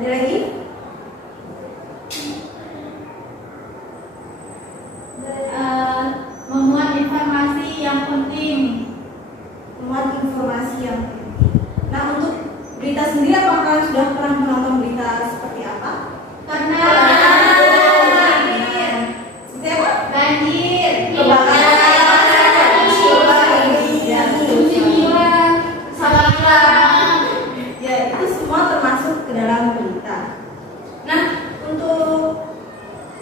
Ada lagi? Memuat informasi yang penting. Memuat informasi yang penting. Nah, untuk berita sendiri, apakah kalian sudah pernah menonton berita seperti apa? Karena Seperti apa? banjir, Kebakaran, musibah, kecelakaan. ya itu semua termasuk ke dalam berita. Nah, untuk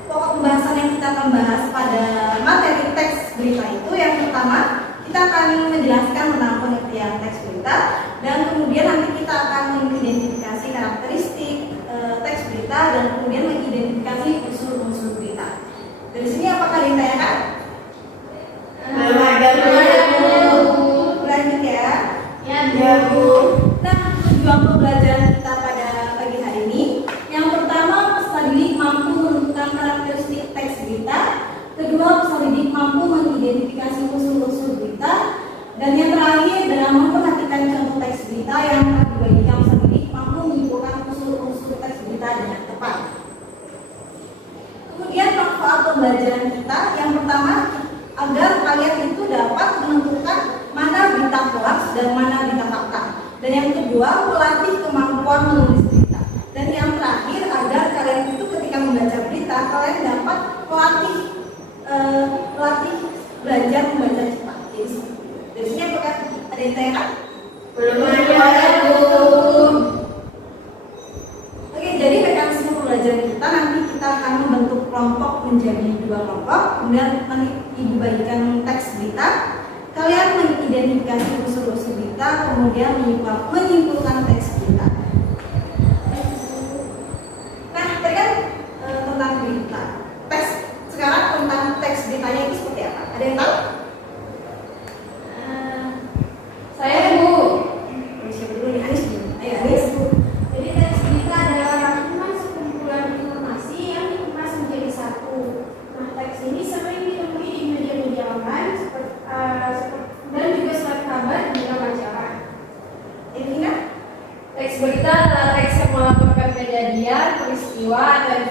pokok pembahasan yang kita akan bahas pada materi teks berita itu, yang pertama kita akan menjelaskan tentang pengertian teks berita, dan kemudian nanti kita akan mengidentifikasi karakteristik teks berita, dan kemudian mengidentifikasi unsur-unsur berita. Dari sini apakah ditanyakan? Lanjut ya. Ya, Bu. Nah, tujuan pembelajaran kita pada pagi hari ini, yang pertama, peserta didik mampu menentukan karakteristik teks berita. Kedua, peserta didik mampu mengidentifikasi unsur-unsur berita. Dan yang terakhir, dalam memperhatikan contoh teks berita yang telah dibagikan, peserta didik mampu menyimpulkan unsur-unsur teks berita dengan tepat. Kemudian manfaat pembelajaran kita, yang pertama, agar kalian itu dapat menentukan mana berita hoax dan mana berita fakta. Dan yang kedua, melatih kemampuan menulis berita. Dan yang terakhir, agar kalian itu ketika membaca berita, kalian dapat melatih belajar membaca cepat. Jadi, dari sini apakah ada yang tanyakan? Belum ada, Bu. Oke, jadi mekanisme pembelajaran kita, nanti kita akan membentuk kelompok menjadi 2 kelompok. Kemudian nanti ibu bagikan teks berita. Kalian mengidentifikasi unsur-unsur berita, kemudian menyimpulkan teks berita. Nah, tadi kan tentang berita. Sekarang tentang teks beritanya itu seperti apa? Ada yang tahu? Saya, Bu. Siapa dulu nih? Anis dulu. Ayo Anis. Jadi teks berita adalah rangkuman sekumpulan informasi yang dikemas menjadi satu. Nah, teks ini sering ditemui di media-media online dan juga surat kabar dan majalah. Evina? Teks berita adalah teks yang melaporkan kejadian, peristiwa, atau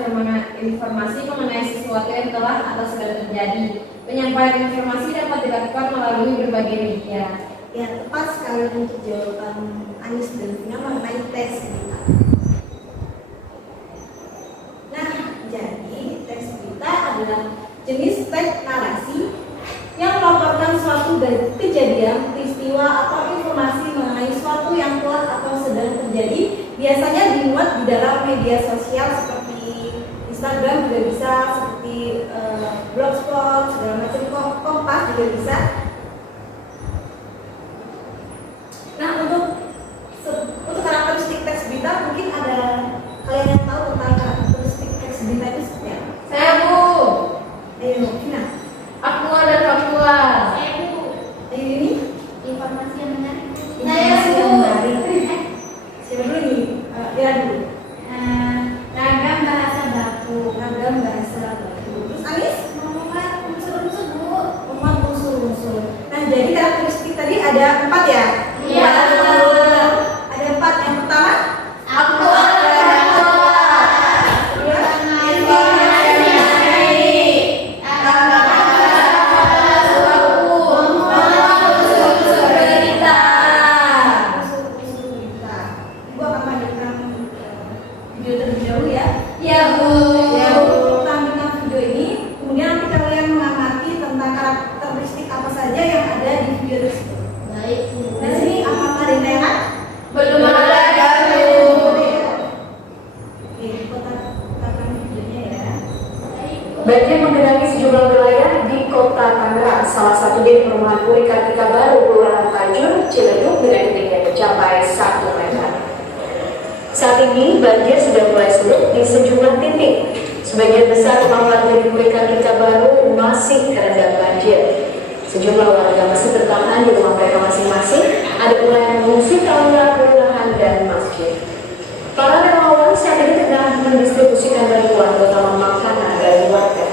informasi mengenai sesuatu yang telah atau sedang terjadi. Penyampaian informasi dapat dilakukan melalui berbagai media. Ya, tepat sekali untuk jawaban Anis dan Vina mengenai teks berita. Nah, jadi teks berita adalah jenis teks narasi yang melaporkan suatu kejadian, peristiwa, atau informasi mengenai suatu yang telah atau sedang terjadi. Biasanya dimuat di dalam media sosial seperti Instagram juga bisa, seperti blogspot, segala macam, Kompas juga bisa. Nah, untuk karakteristik teks berita, mungkin ada kalian yang tahu tentang karakteristik teks berita itu seperti apa? Saya, Bu. Ayo, Vina. Aktual dan faktual. Saya, Bu. Ayo ini. Informasi yang menarik. Informasi yang menarik. Siapa dulu nih? Dia dulu. Ragam bahasa baku. Ragam bahasa baku. Terus Anis? Memuat unsur-unsur, Bu. Memuat unsur-unsur. Nah, jadi karakteristik tadi ada 4 ya? Iya. Ada 4. Yang pertama, Aktual dan faktual. kedua, Informasi yang menarik. Unsur-unsur berita. unsur-unsur berita. Ibu akan panjatkan video terlebih dahulu ya. Ya, Bu. Ya, untuk tampilkan video ini, kemudian nanti kalian mengamati tentang karakteristik apa saja yang ada di video tersebut. Baik, Bu. Di sini apakah ada yang tanyakan? Belum ada, Bu. Oke, putarkan videonya ya. Baik, Bu. Banjir menggenangi sejumlah wilayah di Kota Tangerang, salah satu di perumahan Puri Kartika Baru, Kelurahan Tanjur, Ciledug dengan ketinggian mencapai 1 meter. Saat ini banjir sudah mulai surut di sejumlah titik. Sebagian besar rumah warga di Puri Kartika Baru masih terendam banjir. Sejumlah warga masih bertahan di rumah mereka masing-masing. Ada pula yang mengungsi ke kelurahan dan masjid. Para relawan saat ini tengah mendistribusikan bantuan terutama makanan bagi warga.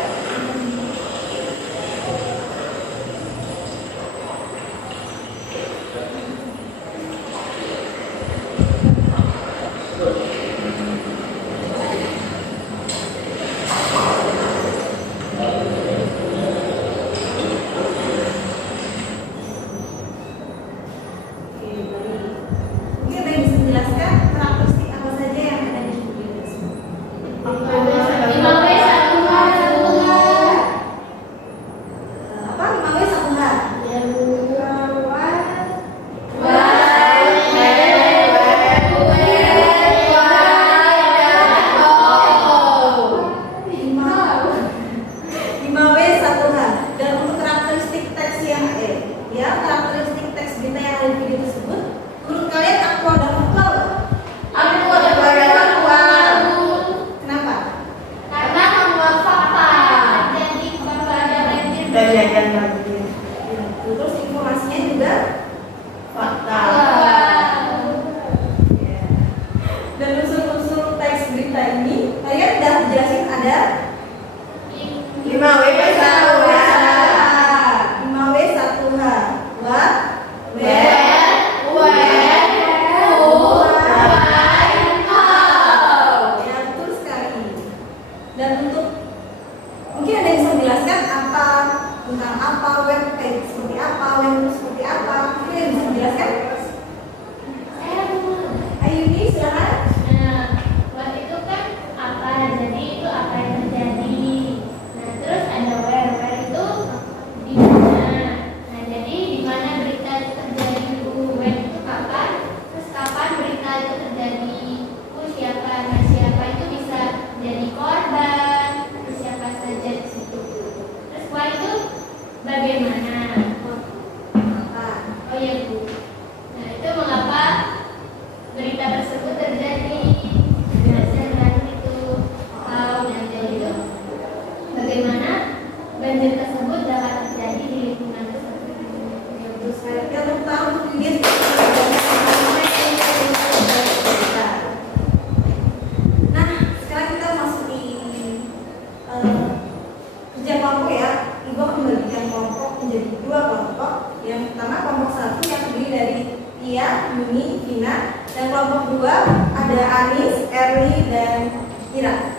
ada Anis, Erli, dan Ira.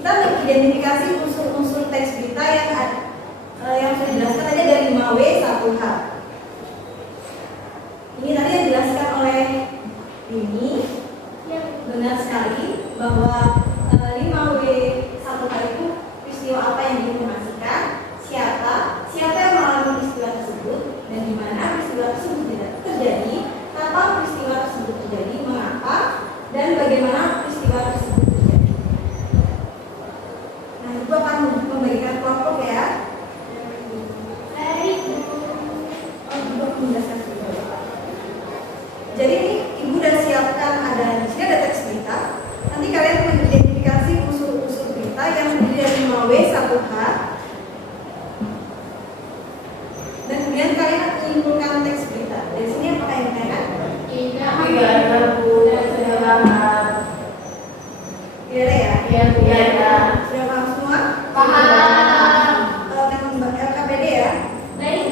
Kita mengidentifikasi unsur-unsur teks berita yang sudah dijelaskan tadi ada 5W 1H. Ini tadi yang dijelaskan oleh ini benar sekali bahwa 5W 1H itu peristiwa apa yang diinformasikan, siapa yang mengalami peristiwa tersebut, dan di mana peristiwa tersebut terjadi, kapan peristiwa tersebut terjadi, mengapa, dan bagaimana peristiwa tersebut terjadi. Nah, Ibu akan membagikan kelompok ya. Ibu akan menjelaskan dulu. Jadi ini Ibu sudah siapkan di sini ada teks berita. Nanti kalian mengidentifikasi unsur-unsur berita yang terdiri dari 5W 1H. Dan kemudian kalian akan menyimpulkan teks berita. Dari sini apakah yang ditanyakan? Tidak. Tidak ada ya? Iya. Sudah paham semua? Paham. LKPD ya? Baik,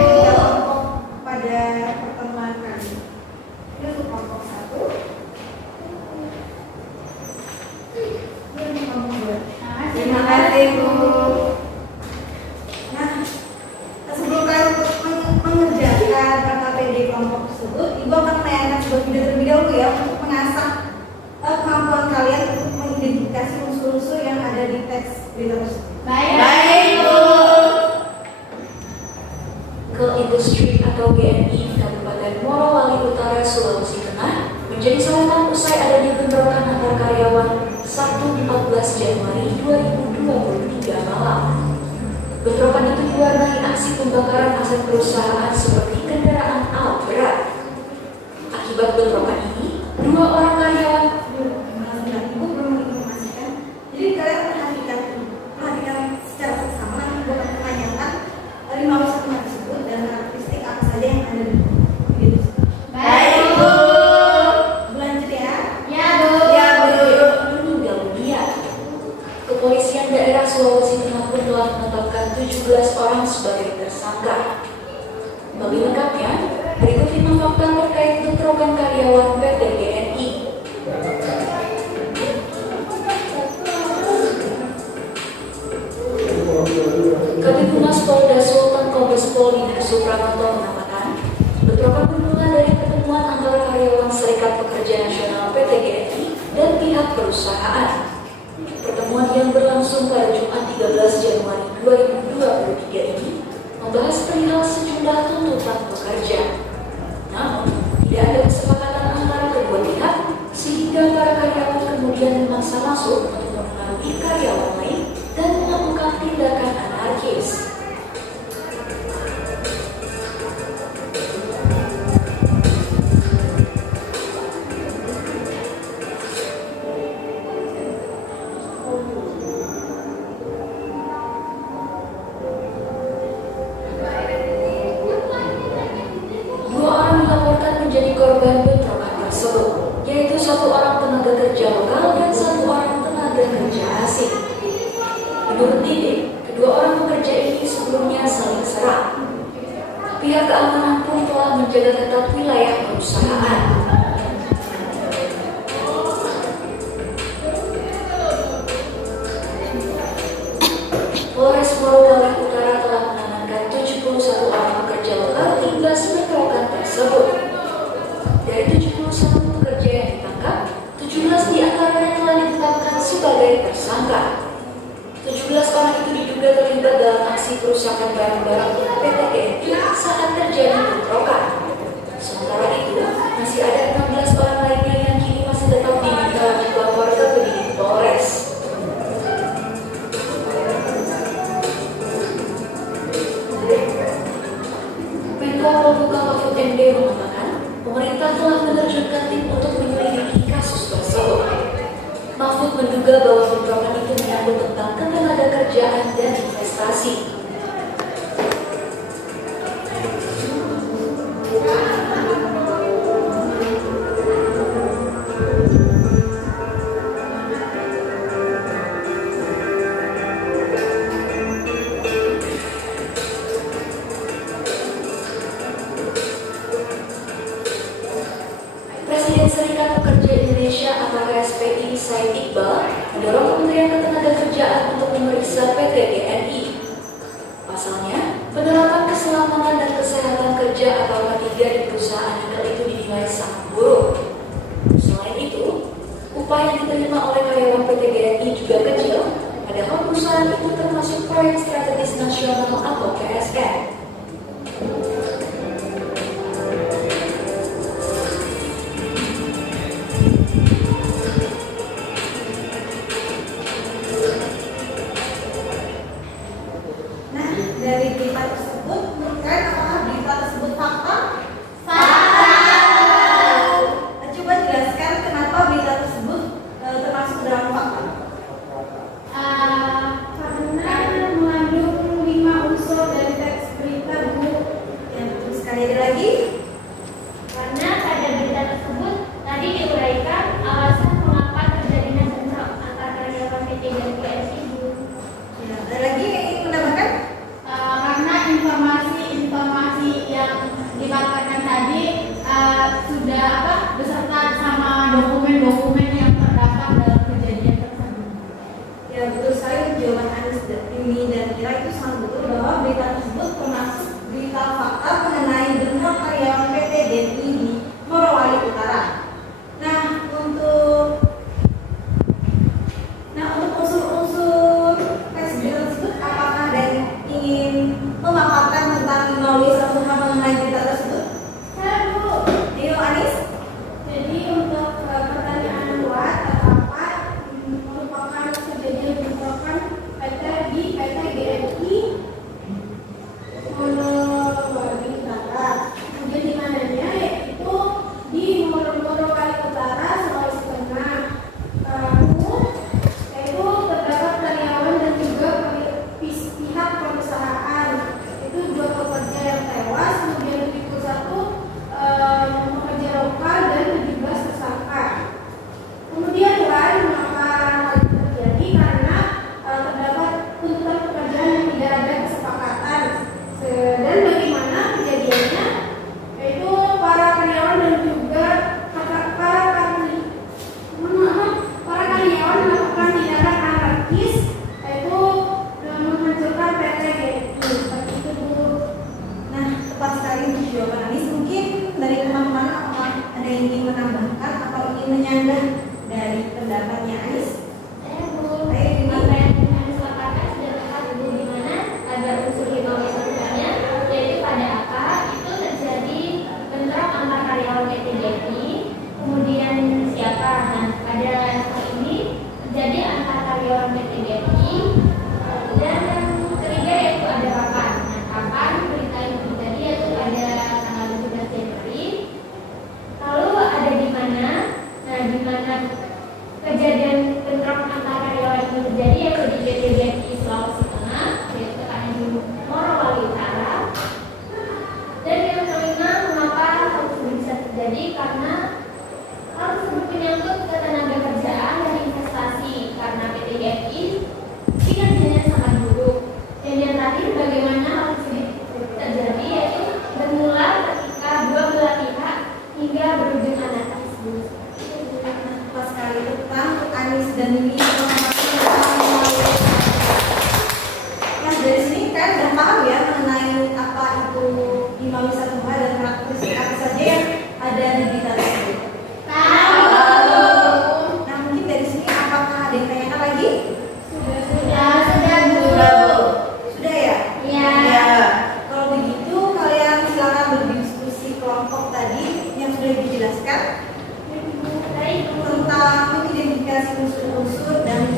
Bu. Pada pertemuan kali ini untuk kelompok 1. Ini kelompok 2. Terima kasih, Bu. Nah, sebelum kalian mengerjakan LKPD kelompok tersebut, Ibu akan menayangkan sebuah video terlebih dahulu ya untuk mengasah kemampuan kalian untuk mengidentifikasi unsur-unsur yang ada di teks berita tersebut. Baik, Bu. Ke Industri atau GNI Kabupaten Morowali Utara, Sulawesi Tengah menjadi sorotan usai adanya bentrokan antar karyawan Sabtu 14 Januari 2023 malam. Bentrokan itu diwarnai aksi pembakaran aset perusahaan seperti kendaraan alat berat. Akibat bentrokan ini, 2 orang karyawan Ibu belum menginformasikan. Jadi kalian perhatikan secara seksama. Nanti Ibu akan menanyakan 5W 1H tersebut dan karakteristik apa saja yang ada di video tersebut. Baik, Bu. Lanjut ya. Ya, Bu. meninggal dunia. Kepolisian daerah Sulawesi Tengah pun telah menetapkan 17 orang sebagai tersangka. Lebih lengkapnya, berikut 5 fakta terkait bentrokan karyawan PT GNI. Kabid Humas Polda Sultan Kombes Pol Ibu Supranoto mengatakan, bentrokan bermula dari pertemuan antara karyawan Serikat Pekerja Nasional PT GNI dan pihak perusahaan. Pertemuan yang berlangsung pada Jumat 13 Januari 2023 ini membahas perihal sejumlah tuntutan pekerja. Namun, tidak ada kesepakatan antara kedua pihak sehingga para karyawan kemudian memaksa masuk untuk mempengaruhi karyawan lain dan melakukan tindakan anarkis. Dua orang dilaporkan menjadi korban bentrokan tersebut, yaitu 1 orang tenaga kerja lokal dan 1 orang tenaga kerja asing. Menurut Dede, kedua orang pekerja ini sebelumnya saling serang. Pihak keamanan pun telah menjaga ketat wilayah perusahaan. Polres Morowali Utara telah mengamankan 71 orang pekerja lokal imbas bentrokan tersebut. Dari 71 pekerja yang ditangkap, 17 diantaranya telah ditetapkan sebagai tersangka. 17 orang itu diduga terlibat dalam aksi perusakan barang-barang PT GNI saat terjadi bentrokan. Sementara itu, masih ada 16 orang lainnya yang kini masih tetap diminta wajib lapor ke penyidik Polres. Menko Polhukam Mahfud MD mengatakan, pemerintah telah menerjunkan tim untuk menyelidiki kasus tersebut. Mahfud menduga bahwa bentrokan itu menyangkut tentang ketenagakerjaan dan investasi. Presiden Serikat Pekerja Indonesia Kementerian Ketenagakerjaan untuk memeriksa PT GNI. Pasalnya, penerapan keselamatan dan kesehatan kerja atau K3 di perusahaan nikel itu dinilai sangat buruk. Selain itu, upah yang diterima oleh karyawan PT GNI juga kecil, padahal perusahaan itu termasuk proyek strategis nasional atau PSN. Nah, dari berita tersebut, menurut kalian apakah berita tersebut fakta? Coba jelaskan kenapa berita tersebut termasuk dalam fakta. Karena mengandung 5 unsur dari teks berita, Bu. Yang betul sekali, ada lagi? Karena pada berita tersebut tadi diuraikan alasan mengapa terjadinya bentrok antara karyawan PT dan GNI, Bu. Ya, ada lagi yang ingin menambahkan? Karena informasi yang dipaparkan tadi sudah beserta sama dokumen-dokumen yang terdapat dalam kejadian tersebut. Ya, betul sekali jawaban Anis ini dan Kira itu sangat betul bahwa berita tersebut termasuk berita fakta mengenai bentrok karyawan PT GNI di Morowali Utara. Nah, untuk unsur-unsur teks berita tersebut, apakah ada yang ingin memaparkan tentang 5W1H mengenai berita tersebut? Saya, Bu. Ayo, Anis. Jadi untuk pertanyaan buat apa merupakan kejadian bentrokan PT GNI Morowali Utara. Kemudian di mananya yaitu di Morowali Utara, Sulawesi Tengah. Yaitu terdapat karyawan dan juga pihak perusahaan. Itu 2 pekerja yang tewas, kemudian 71 pekerja lokal dan 17 tersangka. Kemudian mengapa hal itu terjadi? Karena terdapat tuntutan pekerjaan yang tidak ada kesepakatan. Dan bagaimana kejadiannya? Yaitu para karyawan dan juga para karyawan melakukan tindakan anarkis, yaitu menghancurkan PT GNI. Seperti itu, Bu. Nah, tepat sekali untuk jawaban Anis. Mungkin dari teman-teman apakah ada yang ingin menambahkan atau ingin menyanggah dari pendapatnya Anis? Bu. Ayo, Dini. Apa yang Anda katakan sudah tepat, Bu, di mana ada unsur himawiyahnya, yaitu pada apa itu terjadi bentrok antar karyawan PT GNI, kemudian siapa? Nah, pada hal ini terjadi antar karyawan PT GNI dan yang ketiga yaitu ada kapan. Nah, kapan berita itu terjadi yaitu pada tanggal 17 Januari. Lalu ada di mana? Nah, di mana kejadian bentrok antara karyawan itu terjadi yaitu di PT GNI Sulawesi Tengah, yaitu ada di Morowali Utara. Dan yang kelima, mengapa hal tersebut bisa terjadi? Karena hal tersebut menyangkut ketenagakerjaan dan investasi, karena PT GNI kinerjanya sangat buruk. Dan yang terakhir, bagaimana hal tersebut terjadi yaitu bermula ketika 2 belah pihak hingga berujung anarkis. Tepat sekali tentang Anis dan Dini. Nah, dari sini kan udah paham ya mengenai apa itu 5W1H dan karakteristik apa saja yang ada di berita tersebut. Nah, mungkin dari sini apakah ada yang tanyakan lagi? Sudah, Bu. Sudah ya? Iya. Ya. Kalau begitu kalian silakan berdiskusi kelompok tadi yang sudah dijelaskan Baik, Bu. tentang mengidentifikasi unsur-unsur dan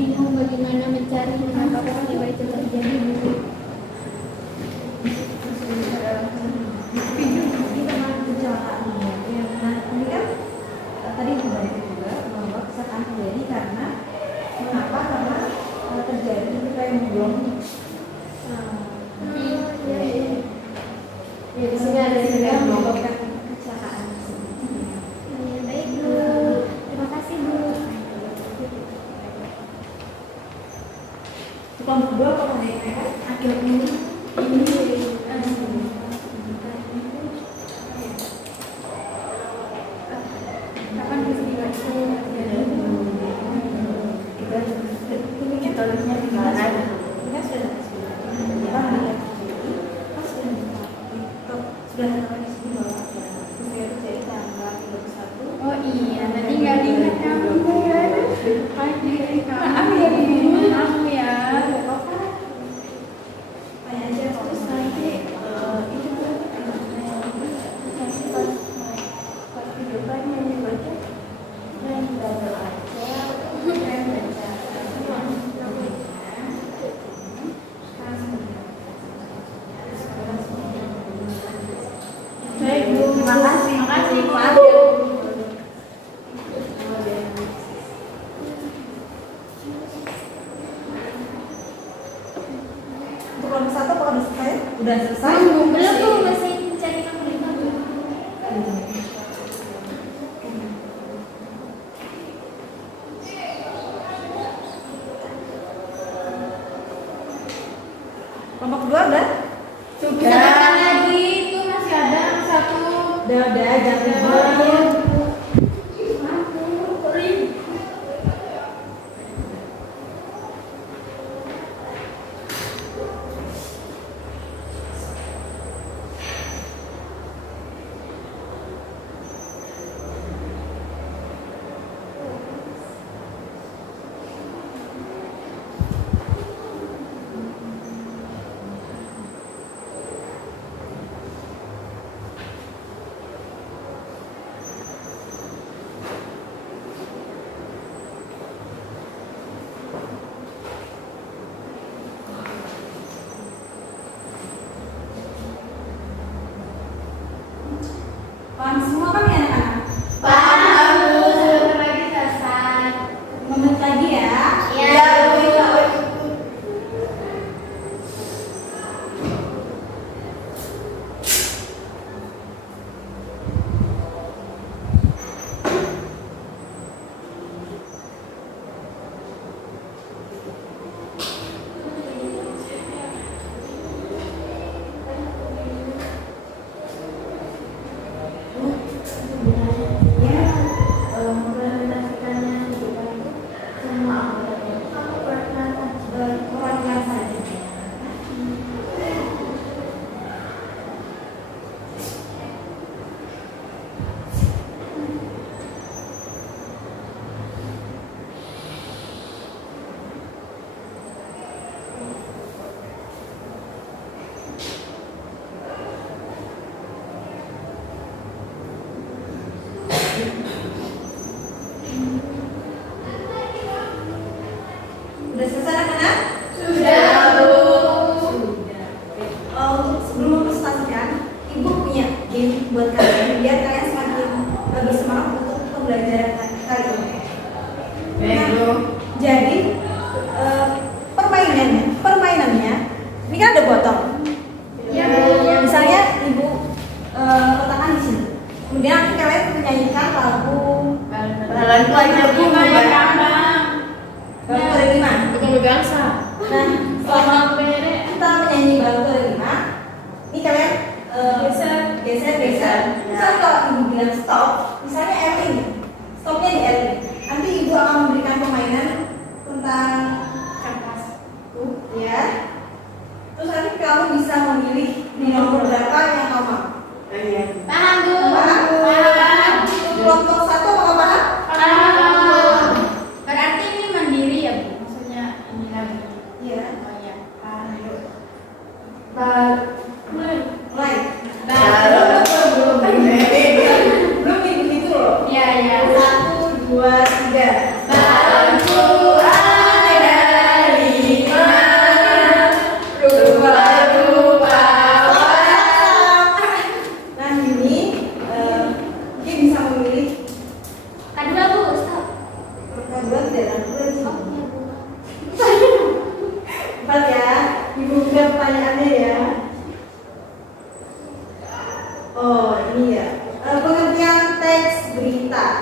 bingung bagaimana mencari mengapa peristiwa itu terjadi, Bu. Ini memang kecelakaan ya. Nah, ini kan tadi sudah juga bahwa kecelakaan terjadi karena mengapa? Karena terjadi ketika yang belum Ya, di sini ada yang yang menyebabkan kecelakaan tersebut. baik, Bu. Terima kasih, Bu. Kelompok kedua apa mereka? Akhir ini kapan peristiwa itu terjadi? Ini kan tolongnya di mana? Ini kan sudah sudah di sini bahwa peristiwa itu terjadi tanggal 31. Oh iya, tadi nggak diingat kamu ya. Pagi kamu ya, kamu ya. Nggak apa-apa. Tanya aja terus nanti itu pas video kan yang dibaca dan double aja dan baca Baik, Bu. Terima kasih. Terima kasih, Bu. Untuk kelompok satu apa udah selesai? Udah selesai? Belum, Bu. Masih mencari kamu di mana? Kelompok kedua udah? Sebentar lagi, itu masih ada satu. Udah, jangan ribut. Paham semua kan ya anak-anak? Paham, Bu. Sebentar lagi selesai. 5 menit lagi ya. Iya, Bu. Ya, mengimplementasikannya di depan itu semua anggotanya. Kamu perhatikan saja. Udah selesai anak-anak? Sudah, Bu. Sudah. Untuk sebelum mempresentasikan, Ibu punya game buat kalian biar kalian semakin bersemangat untuk pembelajaran kali ini. Baik, Bu. Jadi permainannya, ini kan ada botol. Ya, Bu. Misalnya Ibu letakkan di sini. Kemudian nanti kalian menyanyikan lagu Lagu aja, Bu. Balon Kode 5. Bukan bergangsa. Nah, selama kita menyanyi Balon Kode 5, ini kalian geser. Misalnya kalau Ibu bilang stop, misalnya R ini, stopnya di R ini. Nanti Ibu akan memberikan permainan tentang Kertas. ya. Terus nanti kamu bisa memilih di nomor berapa yang kamu mau. Paham, Bu. Paham? Paham. Kelompok satu apa paham? Paham. Berarti ini mandiri ya, Bu? Maksudnya ini lagi. Iya. Oh ya. Paham. Mulai. Belum. Belum begitu loh. Iya, iya. 1, 2, 3. Balonku ada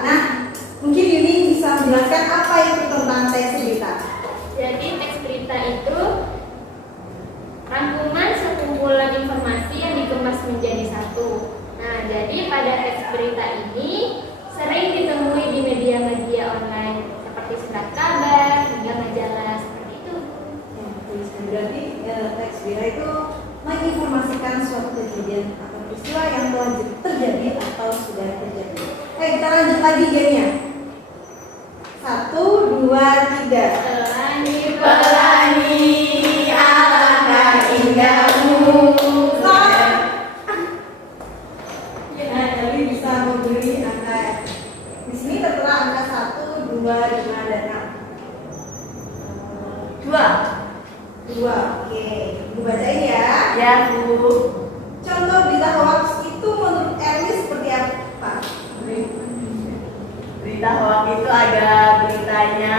Nah, mungkin Yuni bisa menjelaskan apa itu tentang teks berita. Jadi teks berita itu rangkuman sekumpulan informasi yang dikemas menjadi satu. Nah, jadi pada teks berita ini sering ditemui di media-media online seperti surat kabar hingga majalah seperti itu. Ya, berarti teks berita itu menginformasikan suatu kejadian atau peristiwa yang telah terjadi atau sudah terjadi. Kita lanjut lagi gamenya. 1, 2, 3. Pelangi alangkah indahmu. Nah, jadi bisa memberi angka. Di sini tertera angka 1, 2, 5, dan 6. 2. Oke. Ibu bacain ya. Ya Bu. Contoh berita hoax itu menurut Erwin seperti apa? Berita hoax itu ada beritanya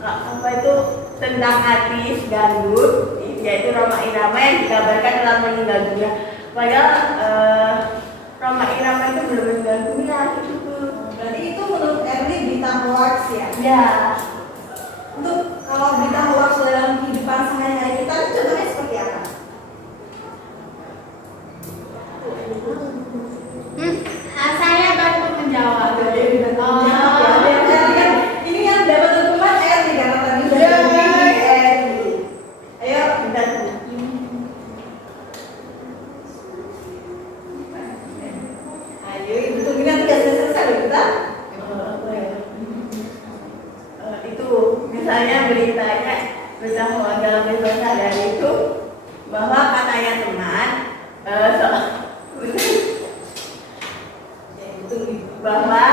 apa itu tentang artis dangdut, yaitu Rhoma Irama yang dikabarkan telah meninggal dunia. Padahal Rhoma Irama itu belum meninggal dunia gitu tuh. Berarti itu menurut Erwin berita hoax ya? Ya. Untuk kalau berita hoax dalam kehidupan sehari-hari kita itu contohnya seperti apa? Saya bantu menjawab. Ini yang dapat dokumen Erwin karena tadi sudah di Erwin. Ayo, Bentar Bu. ayo ibu tunggu nanti sudah selesai loh kita. Itu misalnya berita hoax dalam media sosial itu bahwa katanya teman bahwa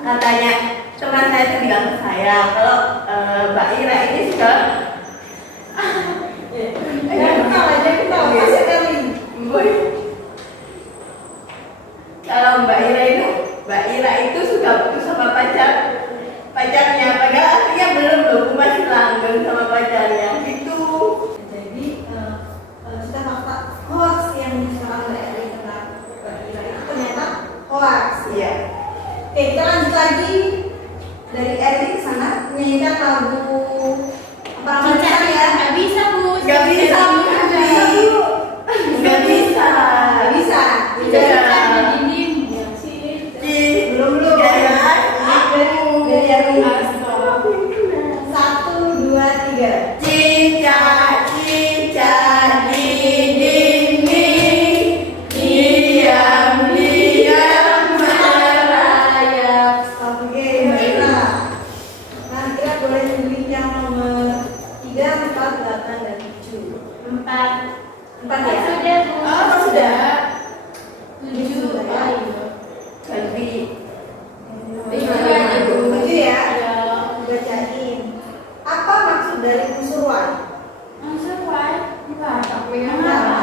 katanya teman saya itu bilang ke saya kalau Mbak Ira ini suka Kasih Erwin. kalau Mbak Ira itu sudah putus sama pacarnya, padahal artinya belum loh, masih langgeng sama pacarnya gitu. Jadi sudah fakta hoax yang diserahkan oleh Erwin tentang Mbak Ira itu ternyata hoax. Iya. Oke, kita lanjut lagi dari Erwin ke sana menyanyikan lagu apa namanya ya? Nggak bisa Bu. Nggak bisa, Bu. Nggak bisa. Nggak bisa. Belum ya. Dari Erwin. 1, 2, 3. Cicak di dinding, diam-diam merayap. Oke, baiklah. Nah, kita boleh pilih yang nomor 3, 4, 8, dan 7. 4 ya? Sudah Bu. Oh, sudah. 7. Ganti. 7 ya? Bacain. Apa maksud dari unsur Y? Unsur Y kenapa?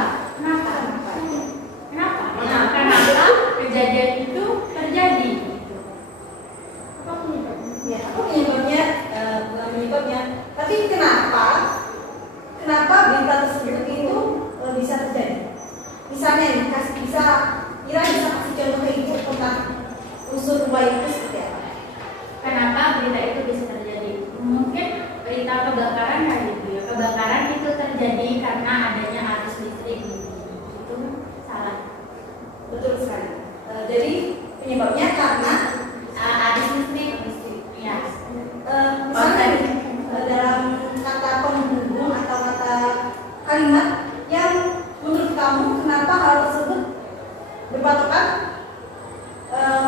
Kenapa kejadian itu terjadi? Apa penyebabnya? Ya, apa penyebabnya? Bukan penyebabnya, tapi kenapa berita tersebut itu bisa terjadi? Misalnya nih, Ira bisa kasih contoh ke ibu tentang unsur Y itu seperti apa? Kenapa berita itu bisa terjadi? Mungkin berita kebakaran kali itu ya. Kebakaran itu terjadi karena adanya arus listrik. Itu salah. Betul sekali. Jadi penyebabnya karena Arus listrik. Ya. misalnya dalam kata penghubung atau kata kalimat yang menurut kamu kenapa hal tersebut berpatokan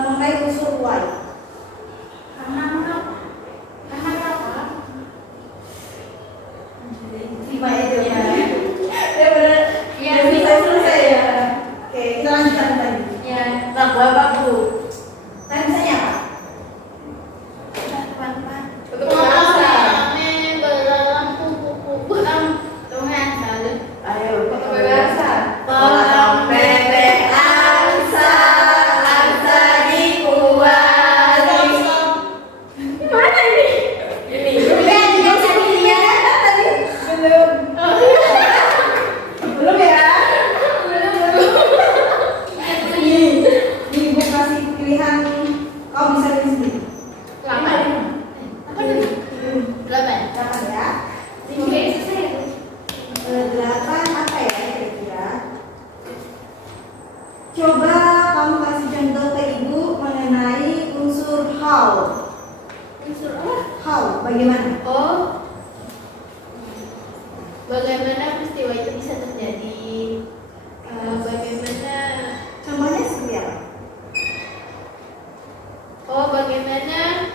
mengenai unsur Y? Karena mengapa? Karena apa? Terima ya jawabannya. Ya benar. Ya, Selesai ya. Oke, kita lanjutkan lagi. Ya. Lagu apa Bu? Nah, misalnya apa? Untuk bahasa. Ayo. Potong bebek angsa dikuali. Mana ini? Ini. Belum ya? Ibu kasih pilihan Kamu bisa pilih sendiri. 8. Apa tadi? 8. 8 ya. Oke, selesai. 8 apa ya kira-kira? Coba kamu kasih contoh ke ibu mengenai unsur how. Unsur apa? How, bagaimana? Oh, bagaimana peristiwa itu bisa terjadi? Bagaimana? Contohnya seperti apa? Oh, bagaimana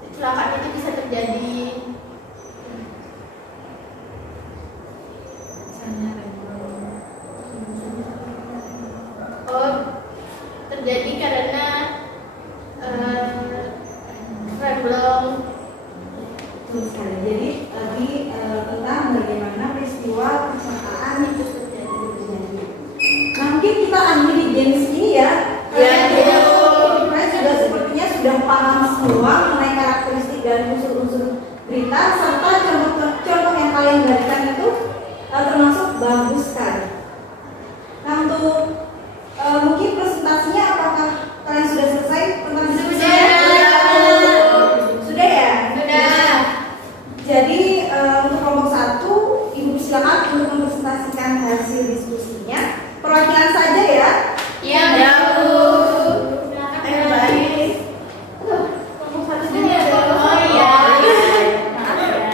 kecelakaan itu bisa terjadi? Oh, terjadi karena remblong. Betul sekali. Jadi tadi tentang bagaimana peristiwa kecelakaan itu terjadi. Nah, mungkin kita ambil di games ini ya. Ya, Kalian Bu. juga sepertinya sudah paham semua mengenai karakteristik dan unsur-unsur berita serta contoh-contoh yang kalian berikan itu termasuk bagus sekali. Nah, untuk mungkin presentasinya apakah kalian sudah selesai tentang diskusinya? Sudah ya? Sudah. Jadi untuk kelompok 1, Ibu silakan untuk mempresentasikan hasil diskusinya. Perwakilan saja ya. Iya, Ya, Bu. Silakan. Baik. Kelompok 1 dulu ya. Oh iya. Maaf ya.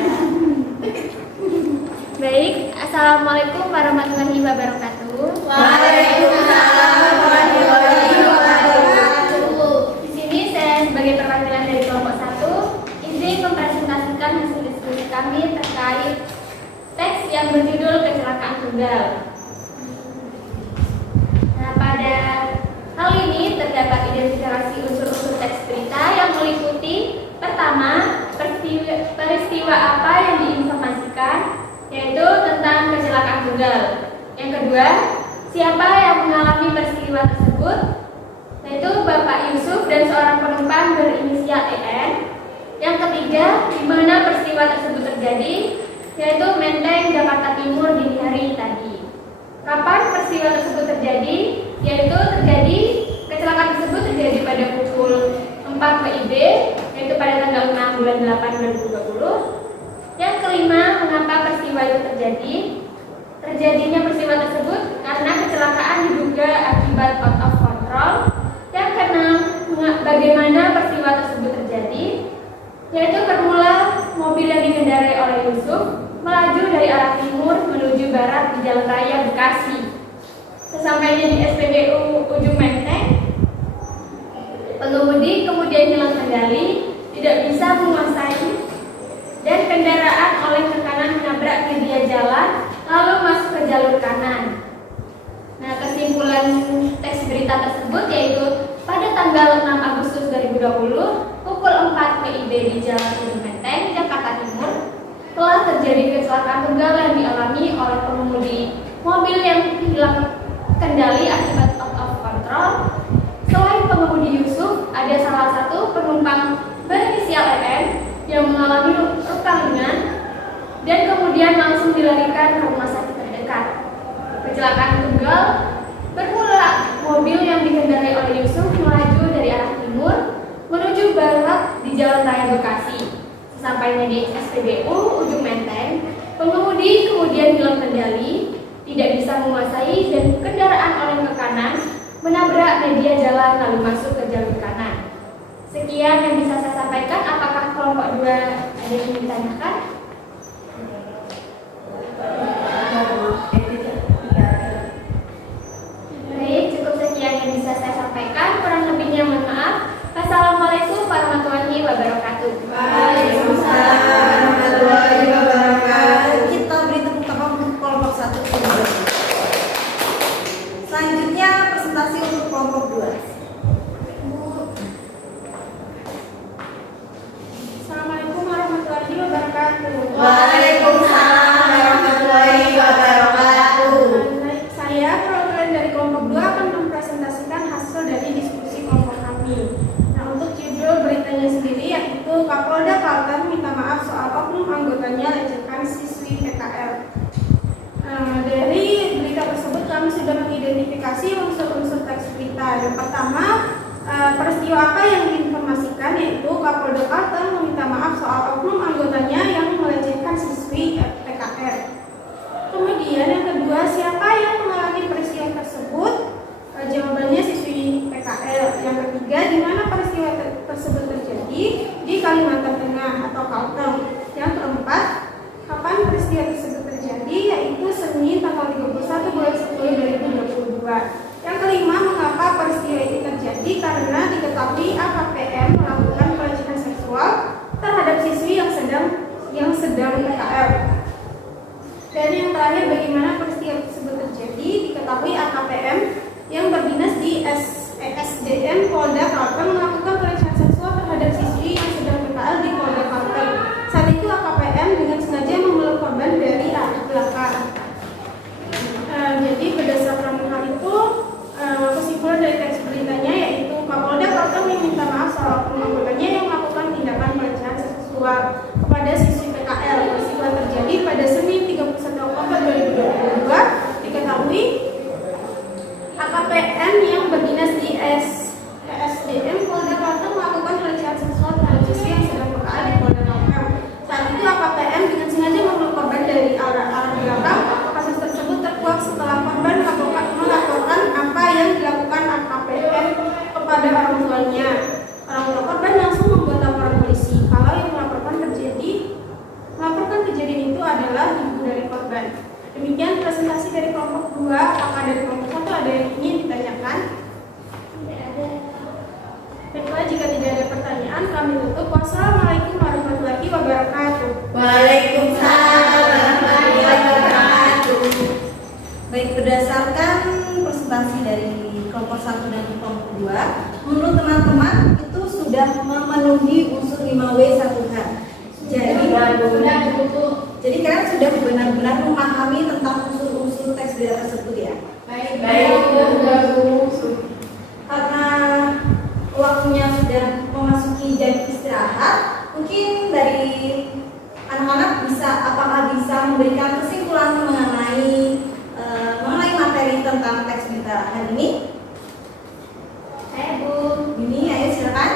Baik, assalamualaikum warahmatullahi wabarakatuh. Waalaikumsalam warahmatullahi wabarakatuh. Di sini saya sebagai perwakilan dari kelompok 1 izin mempresentasikan hasil diskusi kami terkait teks yang berjudul Kecelakaan Tunggal. Nah, pada hal ini terdapat identifikasi unsur-unsur teks berita yang meliputi pertama, peristiwa apa yang diinformasikan, yaitu tentang kecelakaan tunggal. Yang kedua, siapa yang mengalami peristiwa tersebut, yaitu Bapak Yusuf dan seorang penumpang berinisial EN. Yang ketiga, di mana peristiwa tersebut terjadi, yaitu Menteng, Jakarta Timur dini hari tadi. Kapan peristiwa tersebut terjadi, yaitu kecelakaan tersebut terjadi pada pukul 4 WIB, yaitu pada tanggal 6 bulan 8 2020. Yang kelima, mengapa peristiwa itu terjadi? Terjadinya peristiwa tersebut karena kecelakaan diduga akibat out of control. Yang keenam, bagaimana peristiwa tersebut terjadi? Yaitu bermula mobil yang dikendarai oleh Yusuf melaju dari arah timur menuju barat di Jalan Raya Bekasi. Sesampainya di SPBU Ujung Menteng, pengemudi kemudian hilang kendali, tidak bisa menguasai, dan kendaraan oleh ke kanan menabrak media jalan lalu masuk ke jalur kanan. Nah, kesimpulan teks berita tersebut yaitu pada tanggal 6 Agustus 2020 pukul 4 WIB di Jalan Ujung Menteng, Jakarta Timur telah terjadi kecelakaan tunggal yang dialami oleh pengemudi mobil yang hilang kendali akibat out of control. Selain pengemudi Yusuf, ada salah satu penumpang berinisial EN yang mengalami luka ringan dan kemudian langsung dilarikan ke rumah sakit terdekat. Kecelakaan tunggal bermula mobil yang dikendarai oleh Yusuf melaju dari arah timur menuju barat di Jalan Raya Bekasi. Sesampainya di SPBU Ujung Menteng, pengemudi kemudian hilang kendali, tidak bisa menguasai, dan kendaraan oleng ke kanan menabrak media jalan lalu masuk ke jalur kanan. Sekian yang bisa saya sampaikan. Apakah kelompok 2 ada yang ditanyakan? Baik, cukup sekian yang bisa saya sampaikan. Kurang lebihnya mohon maaf. Assalamualaikum warahmatullahi wabarakatuh. Waalaikumsalam warahmatullahi wabarakatuh. Kita beri tepuk tangan untuk kelompok 1. Selanjutnya presentasi untuk kelompok 2. Assalamualaikum warahmatullahi wabarakatuh. Waalaikumsalam warahmatullahi wabarakatuh. Saya perwakilan dari kelompok 2 akan mempresentasikan hasil dari diskusi kelompok kami. Nah, untuk judul beritanya sendiri yaitu Kapolda Kalteng minta maaf soal oknum anggotanya lecehkan siswi PKL. Dari berita tersebut kami sudah mengidentifikasi unsur-unsur teks berita. Yang pertama, peristiwa apa yang diinformasikan, yaitu Kapolda Kalteng meminta maaf soal oknum anggotanya yang melecehkan siswi PKR. Kemudian yang kedua, siapa yang mengalami peristiwa tersebut? Jawabannya siswi PKL. Yang ketiga, di mana peristiwa tersebut terjadi? Di Kalimantan Tengah atau Kalteng. Yang keempat, kapan peristiwa tersebut terjadi? Yaitu Senin tanggal 31 bulan 10 2022. Yang kelima, mengapa peristiwa itu terjadi? Karena diketahui AKPM melakukan pelecehan seksual terhadap siswi yang sedang PKL. Dan yang terakhir, bagaimana peristiwa tersebut terjadi? Diketahui AKPM yang berdinas di SDM Polda Kalteng melakukan pelecehan seksual terhadap siswi yang sedang PKL di Polda Kalteng. Saat itu AKPM dengan sengaja memeluk korban dari arah belakang. Jadi berdasarkan hal itu, kesimpulan dari teks beritanya yaitu Kapolda Kalteng meminta maaf soal anggotanya yang melakukan tindakan pelecehan seksual kepada siswi PKL. Peristiwa terjadi pada Senin 31 Oktober 2022. Diketahui AKPM yang berdinas di SDM Polda Kalteng melakukan pelecehan seksual terhadap siswi yang sedang PKL di Polda Kalteng. Saat itu AKPM dengan sengaja memeluk korban dari arah belakang. Kasus tersebut terkuak setelah korban melaporkan apa yang dilakukan AKPM kepada orang tuanya. Orang tua korban langsung membuat laporan polisi. Kalau yang melaporkan kejadian itu adalah ibu dari korban. Demikian presentasi dari kelompok 2. Apakah dari kelompok 1 ada yang ingin ditanyakan? Tidak ada. Baiklah, jika tidak ada pertanyaan, kami tutup. Wassalamualaikum warahmatullahi wabarakatuh. Waalaikumsalam warahmatullahi wabarakatuh. Baik, berdasarkan presentasi dari kelompok 1 dan kelompok 2, menurut teman-teman itu sudah memenuhi unsur 5W1H. Jadi kalian sudah benar-benar memahami tentang unsur-unsur teks berita tersebut ya? Baik. Karena waktunya sudah memasuki jam istirahat, mungkin dari anak-anak apakah bisa memberikan kesimpulan mengenai materi tentang teks berita hari ini? Saya Bu. Ini, ayo silakan.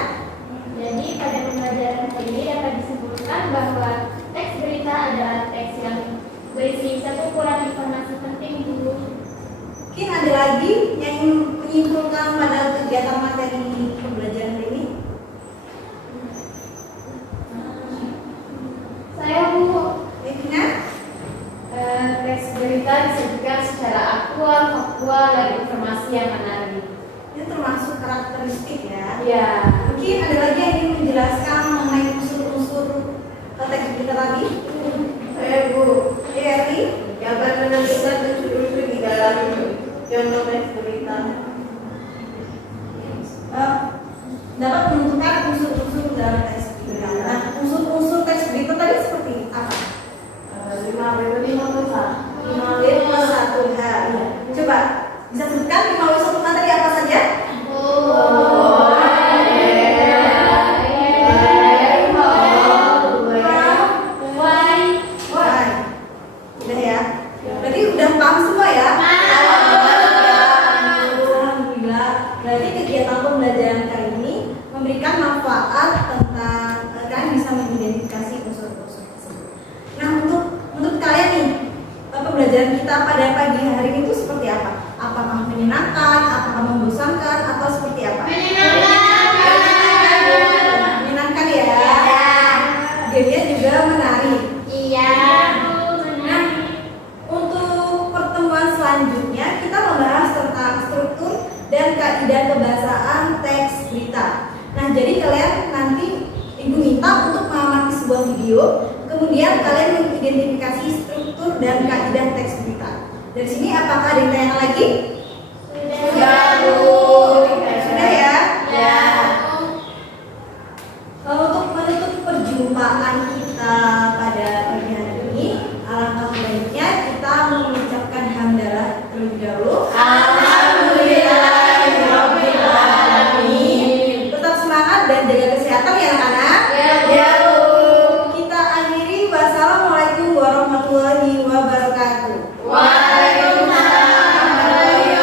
Jadi pada pembelajaran kali ini dapat disimpulkan bahwa teks berita adalah teks yang berisi satu kumpulan informasi penting dulu. Mungkin ada lagi yang ingin menyimpulkan pada kegiatan materi pembelajaran ini? Saya Bu. Evina? Teks berita disajikan secara aktual, faktual, dan informasi yang menarik. Ini termasuk karakteristik ya? Ya. Mungkin ada lagi yang ingin menjelaskan mengenai unsur-unsur teks berita tadi? Saya Bu, Eli? dapat menentukan unsur-unsur di dalam contoh teks berita. Dapat menentukan unsur-unsur dalam teks berita. Nah, unsur-unsur teks berita tadi seperti apa? 5W1H. 5W1H. Coba bisa sebutkan 5W1H tadi apa saja? Udah ya? Berarti udah paham semua ya? Alhamdulillah. Berarti kegiatan pembelajaran kali ini memberikan manfaat tentang kalian bisa mengidentifikasi unsur-unsur tersebut. Nah, untuk kalian nih, pembelajaran kita pada pagi hari ini itu seperti apa? Apakah menyenangkan, apakah membosankan, atau seperti apa? Menyenangkan ya? Gamenya juga menarik. Nah, untuk pertemuan selanjutnya kita membahas tentang struktur dan kaidah kebahasaan teks berita. Nah, jadi kalian nanti Ibu minta untuk mengamati sebuah video, kemudian kalian mengidentifikasi struktur dan kaidah teks berita. Dari sini apakah ada yang tanyakan lagi? Sudah ya? Ya. Untuk menutup perjumpaan kita pada pagi hari ini, alangkah baiknya kita mengucapkan hamdalah terlebih dahulu. Alhamdulillahirabbil alamin. Tetap semangat dan jaga kesehatan ya anak-anak. Ya. Kita akhiri. Wassalamualaikum warahmatullahi wabarakatuh. Waalaikumsalam warahmatullahi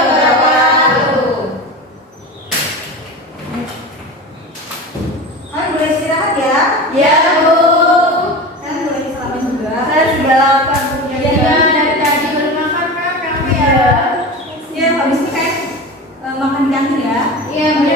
Ya,